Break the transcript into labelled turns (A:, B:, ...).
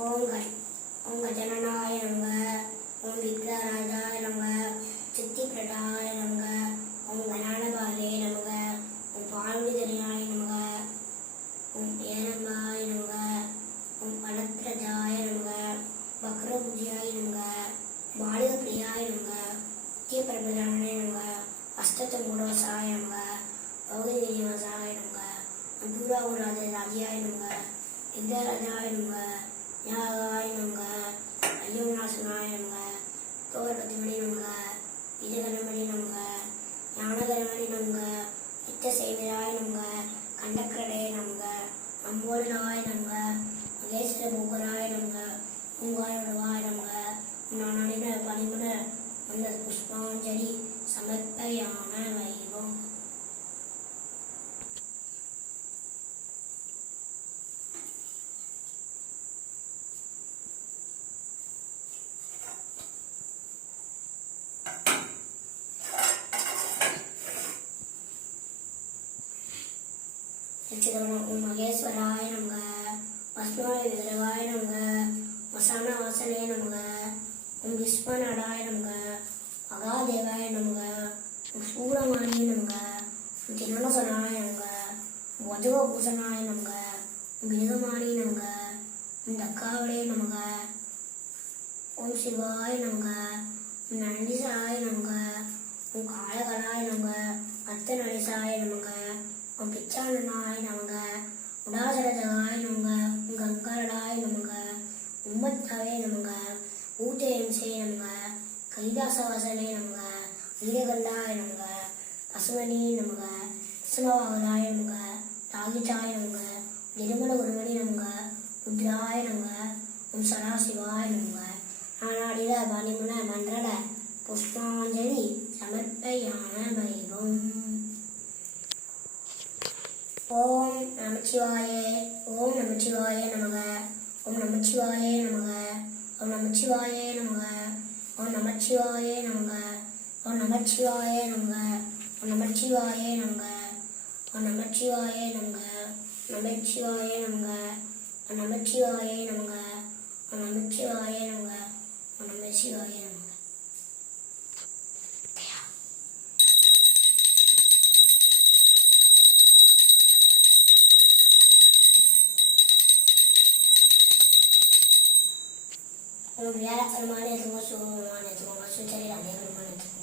A: ஓங்க உங்க ஜனநாயகங்க உன் விக்ரராஜா இருங்க சித்தி பிரடா இருங்க உங்க ஞானபாலே இருங்க உன் பால்வி தெரியாய் இருங்க உன் ஏரம்பா இருங்க உன் பணத்ரஜா இருங்க பக்ர பூஜையா இருங்க பாலிக பிரியா இருங்க தீ பிரபுதான இருங்க அஷ்டத்த மூடவசா இருங்க யோகினி நிவசா ராஜா ராஜியா இருங்க இந்த ராஜா இருங்க ஞாகாய நமக ஐயோநாசனாய நமக கோவர்பதிமணி நமக விஜயகணமணி நமக ஞானகரமணி நமக நித்த சேவிராய நமக கண்டக்கரடே நமக அம்போலனாய நமக மகேஸ்வர பூகராய நமக பூங்காயுடவாய நமக நான் அணிந்த பணிமுன அந்த புஷ்பாஞ்சலி சமர்ப்பயான வைவம் நிச்சயதவனம் ஓம் மகேஸ்வராய நமக பஸ்மாவை விதரவாய நமக மசான வாசனே நமக உன் விஸ்வநடாய நமக மகாதேவாய நமக ஓம் சூரமானிய நமக ஓம் திருநசனாய நமக ஓம் பூசனாய நமக ஓம் மிருகமானி நமக ஓம் தக்காவளே நமக ஓம் சிவாய நமக ஓம் நண்டிசாய நமக உன் காளகலாய நமக அர்த்த நடிசாய நமக ஓம் பிச்சானனாய நமக உடாசரதகாய நமக ஓம் கங்காரடாய நமக உம்மத்தாவே நமக ஊதேம்சே நமக கைலாசவாசனே நமக வீரகண்டாய நமக பசுமணி நமக விஷ்ணுவாகராய நமக ராகிச்சாய நமக நிர்மல குருமணி நமக ருத்ராய நமக உம் சதாசிவாய நமக. நானாடிட பணிமுன மன்றட புஷ்பாஞ்சலி சமர்ப்பயான வைவம் ஓம் நமச்சிவாயே ஓம் நமச்சிவாயே நமக ஓம் நமச்சிவாயே நமக ஓம் நமச்சிவாயே நமச்சிவாயே நமக. ஓ நமச்சிவாயே நமக. ஓ நமச்சிவாயே நமக. ஓ நமச்சிவாயே நமக. நமச்சிவாயே நமக. ஓ நமச்சிவாயே நமக. ஓ நமச்சிவாயே நமக. ஓ நமச்சிவாயே நமக. România rămâne frumos, române, frumos, înțelegerea de române.